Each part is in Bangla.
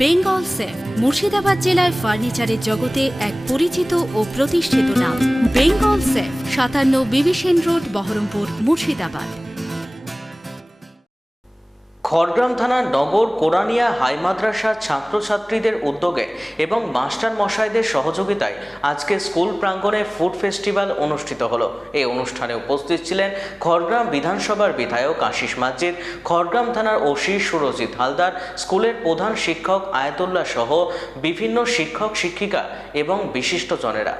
বেঙ্গল সেফ মুর্শিদাবাদ জেলায় ফার্নিচারের জগতে এক পরিচিত ও প্রতিষ্ঠিত নাম। বেঙ্গল সেফ 57 বিবি সেন রোড, বহরমপুর, মুর্শিদাবাদ। খড়গ্রাম থানার নগর কোরআনিয়া হাই মাদ্রাসার ছাত্রছাত্রীদের উদ্যোগে এবং মাস্টার মশাইদের সহযোগিতায় আজকে স্কুল প্রাঙ্গণে ফুড ফেস্টিভ্যাল অনুষ্ঠিত হলো। এই অনুষ্ঠানে উপস্থিত ছিলেন খড়গ্রাম বিধানসভার বিধায়ক আশিস মাজিদ, খড়গ্রাম থানার ওসি সুরজিৎ হালদার, স্কুলের প্রধান শিক্ষক আয়াতুল্লাহ সহ বিভিন্ন শিক্ষক শিক্ষিকা এবং বিশিষ্টজনেরা।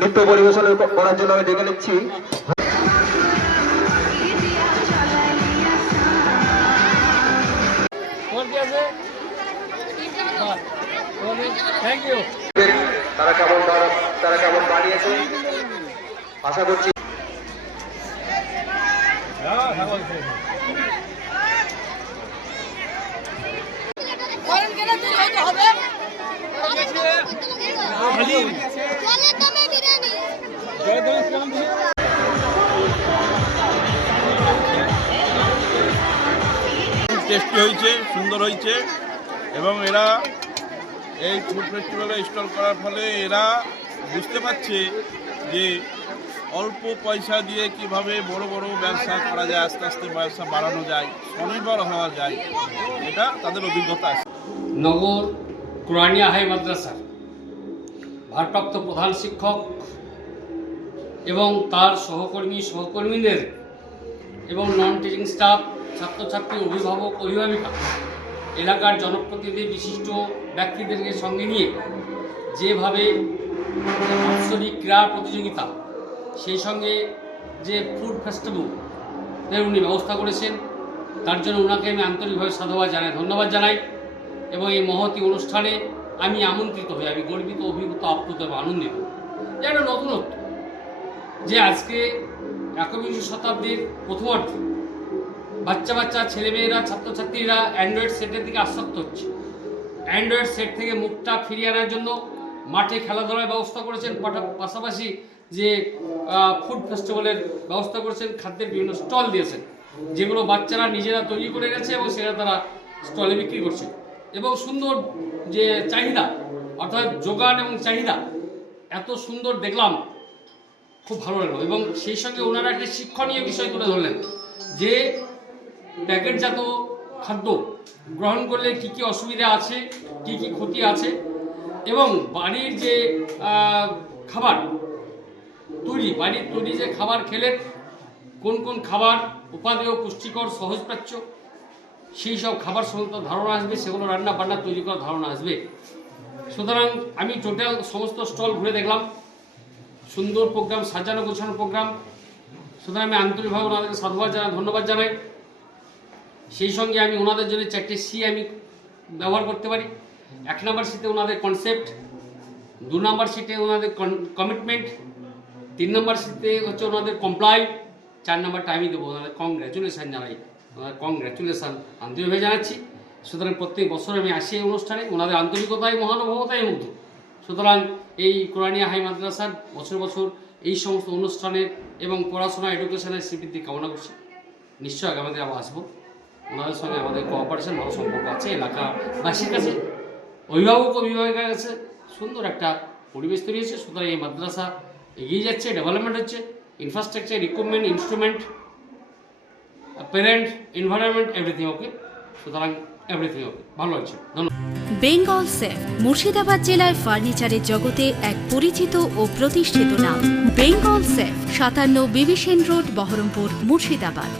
নৃত্য পরিবেশন করার জন্য আমি ডেকে নিচ্ছি তারা কেমন বানিয়েছে আশা করছি। টেস্টি হয়েছে, সুন্দর হয়েছে এবং এরা এই ফুড ফেস্টিভ্যালে স্টল করার ফলে এরা বুঝতে পারছে যে অল্প পয়সা দিয়ে কিভাবে বড় বড় ব্যবসা করা যায়, আস্তে আস্তে ব্যবসা বাড়ানো যায়, স্বনির্ভর হওয়া যায়, এটা তাদের অভিজ্ঞতা আছে। নগর কোরআনিয়া হাই মাদ্রাসার ভারপ্রাপ্ত প্রধান শিক্ষক এবং তার সহকর্মীদের এবং নন টিচিং স্টাফ, ছাত্রছাত্রী, অভিভাবক, অভিভাবিকা, এলাকার জনপ্রতিনিধি, বিশিষ্ট ব্যক্তিদেরকে সঙ্গে নিয়ে যেভাবে বাৎসরিক ক্রীড়া প্রতিযোগিতা, সেই সঙ্গে যে ফুড ফেস্টিভ্যালের উনি ব্যবস্থা করেছেন, তার জন্য ওনাকে আমি আন্তরিকভাবে সাধুবাদ জানাই, ধন্যবাদ জানাই। এবং এই মহতী অনুষ্ঠানে আমি আমন্ত্রিত হই, আমি গর্বিত, অভিভূত, আপ্লুত এবং আনন্দিত যে একটা নতুনত্ব, যে আজকে 21 শতাব্দীর প্রথমার্ধে বাচ্চা ছেলেমেয়েরা, ছাত্রছাত্রীরা অ্যান্ড্রয়েড সেটের দিকে আসক্ত হচ্ছে। অ্যান্ড্রয়েড সেট থেকে মুখটা ফিরিয়ে আনার জন্য মাঠে খেলাধুলার ব্যবস্থা করেছেন, পাশাপাশি যে ফুড ফেস্টিভ্যালের ব্যবস্থা করেছেন, খাদ্যের বিভিন্ন স্টল দিয়েছেন, যেগুলো বাচ্চারা নিজেরা তৈরি করে গেছে এবং সেটা তারা স্টলে বিক্রি করছে। এবং সুন্দর যে চাহিদা, অর্থাৎ যোগান এবং চাহিদা এত সুন্দর দেখলাম, খুব ভালো লাগলো। এবং সেই সঙ্গে ওনারা একটা শিক্ষণীয় বিষয় তুলে ধরলেন যে প্যাকেটজাত খাদ্য গ্রহণ করলে কী কী অসুবিধা আছে, কী কী ক্ষতি আছে, এবং বাড়ির যে খাবার বাড়ির তৈরি যে খাবার খেলে কোন কোন খাবার উপাদেয়, পুষ্টিকর, সহজপাচ্য, সেই সব খাবার সম্বন্ধে ধারণা আসবে, সেগুলো রান্না বান্না তৈরি করার ধারণা আসবে। সুতরাং আমি টোটাল সমস্ত স্টল ঘুরে দেখলাম, সুন্দর প্রোগ্রাম, সাজানো গোছানো প্রোগ্রাম। সুতরাং আমি আন্তরিকভাবে ওনাদেরকে সাধুবাদ জানাই, ধন্যবাদ জানাই। সেই সঙ্গে আমি ওনাদের জন্য 4টে সি আমি ব্যবহার করতে পারি। 1 নম্বর সিটে ওনাদের কনসেপ্ট, 2 নম্বর সিটে ওনাদের কমিটমেন্ট, 3 নম্বর সিটে হচ্ছে ওনাদের কমপ্লাই, 4 নম্বরটা আমি দেবো ওনাদের কংগ্র্যাচুলেশান জানাই, ওনাদের কংগ্র্যাচুলেশান আন্তরিকভাবে জানাচ্ছি। সুতরাং প্রত্যেক বছর আমি আসি এই অনুষ্ঠানে, ওনাদের আন্তরিকতায়, মহানুভবতায় মুগ্ধ। সুতরাং এই কোরআনিয়া হাই মাদ্রাসার বছর এই সমস্ত অনুষ্ঠানের এবং পড়াশোনা, এডুকেশনের স্বীকৃতি কামনা করছি। নিশ্চয়ই আগামীতে আবার আসবো। ওনাদের সঙ্গে আমাদের কোঅপারেশন, ভালো সম্পর্ক আছে। এলাকাবাসীর কাছে, অভিভাবিকার কাছে সুন্দর একটা পরিবেশ তৈরি হয়েছে। সুতরাং এই মাদ্রাসা এগিয়ে যাচ্ছে, ডেভেলপমেন্ট হচ্ছে, infrastructure, equipment, instrument, parent, environment, everything okay. সুতরাং এভরিথিং ওকে, ভালো আছে। ধন্যবাদ। বেঙ্গল সেফ মুর্শিদাবাদ জেলায় ফার্নিচারের জগতে এক পরিচিত ও প্রতিষ্ঠিত নাম। বেঙ্গল সেফ 57 বিবি সেন রোড, বহরমপুর, মুর্শিদাবাদ।